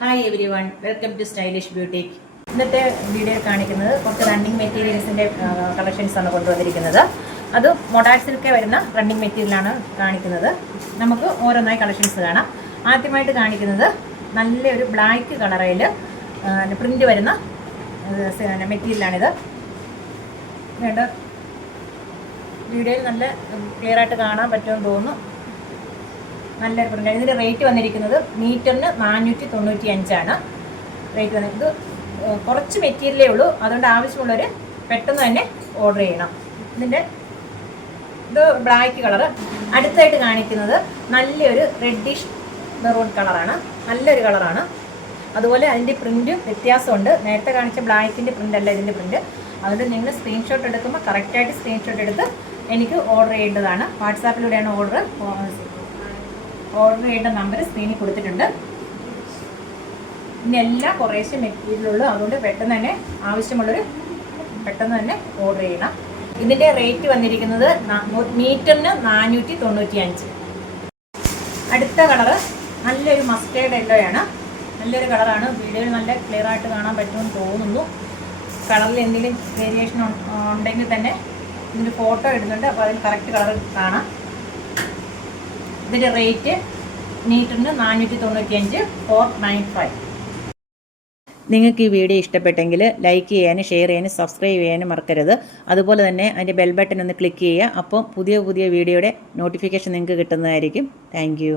Hi everyone, welcome to stylish boutique. ഇന്നത്തെ video കാണിക്കുന്നത് കുറച്ച് റണ്ണിങ് മെറ്റീരിയൽസിൻ്റെ കളക്ഷൻസാണ് കൊണ്ടുവന്നിരിക്കുന്നത്. അത് മൊഡാൾ സിൽക്ക് വരുന്ന റണ്ണിങ് മെറ്റീരിയലാണ് കാണിക്കുന്നത്. നമുക്ക് ഓരോന്നായി കളക്ഷൻസ് കാണാം. ആദ്യമായിട്ട് കാണിക്കുന്നത് നല്ലൊരു ബ്ലാക്ക് കളറിൽ പ്രിൻ്റ് വരുന്ന മെറ്റീരിയലാണിത്. വേണ്ട വീഡിയോയിൽ നല്ല ക്ലിയർ ആയിട്ട് കാണാൻ പറ്റുമെന്ന് തോന്നുന്നു. നല്ലൊരു പ്രിൻ്റ്. ഇതിൻ്റെ റേറ്റ് വന്നിരിക്കുന്നത് മീറ്ററിന് 495 റേറ്റ് വന്നത്. ഇത് കുറച്ച് മെറ്റീരിയലേ ഉള്ളൂ, അതുകൊണ്ട് ആവശ്യമുള്ളവർ പെട്ടെന്ന് തന്നെ ഓർഡർ ചെയ്യണം. ഇത് ബ്ലാക്ക് കളറ്. അടുത്തായിട്ട് കാണിക്കുന്നത് നല്ലൊരു റെഡിഷ് മെറൂൺ കളറാണ്. നല്ലൊരു കളറാണ്. അതുപോലെ അതിൻ്റെ പ്രിൻ്റ് വ്യത്യാസമുണ്ട്. നേരത്തെ കാണിച്ച ബ്ലാക്കിൻ്റെ പ്രിൻ്റ് അല്ല ഇതിൻ്റെ പ്രിൻ്റ്. അതുകൊണ്ട് നിങ്ങൾ സ്ക്രീൻഷോട്ട് എടുക്കുമ്പോൾ കറക്റ്റായിട്ട് സ്ക്രീൻഷോട്ട് എടുത്ത് എനിക്ക് ഓർഡർ ചെയ്യേണ്ടതാണ്. വാട്സാപ്പിലൂടെയാണ് ഓർഡർ ചെയ്യേണ്ട നമ്പർ സ്ക്രീനിൽ കൊടുത്തിട്ടുണ്ട്. ഇന്നെല്ലാം കുറേശ്ശെ മെറ്റീരിയലുള്ളൂ, അതുകൊണ്ട് പെട്ടെന്ന് തന്നെ ആവശ്യമുള്ളവർ പെട്ടെന്ന് തന്നെ ഓർഡർ ചെയ്യണം. ഇതിൻ്റെ റേറ്റ് വന്നിരിക്കുന്നത് മീറ്ററിന് 495. അടുത്ത കളറ് നല്ലൊരു മസ്റ്റേർഡ് യെല്ലോയാണ്. നല്ലൊരു കളറാണ്. വീഡിയോയിൽ നല്ല ക്ലിയർ ആയിട്ട് കാണാൻ പറ്റുമെന്ന് തോന്നുന്നു. കളറിൽ എന്തെങ്കിലും വേരിയേഷൻ ഉണ്ടെങ്കിൽ തന്നെ ഇതിൻ്റെ ഫോട്ടോ ഇടുന്നുണ്ട്, അപ്പോൾ അതിന് കറക്റ്റ് കളർ കാണാം. ഇതിൻ്റെ റേറ്റ് മീറ്ററിന് 495, 495. നിങ്ങൾക്ക് ഈ വീഡിയോ ഇഷ്ടപ്പെട്ടെങ്കിൽ ലൈക്ക് ചെയ്യാനും ഷെയർ ചെയ്യാനും സബ്സ്ക്രൈബ് ചെയ്യാനും മറക്കരുത്. അതുപോലെ തന്നെ അതിൻ്റെ ബെൽ ബട്ടൺ ഒന്ന് ക്ലിക്ക് ചെയ്യുക. അപ്പോൾ പുതിയ വീഡിയോയുടെ നോട്ടിഫിക്കേഷൻ നിങ്ങൾക്ക് കിട്ടുന്നതായിരിക്കും. താങ്ക്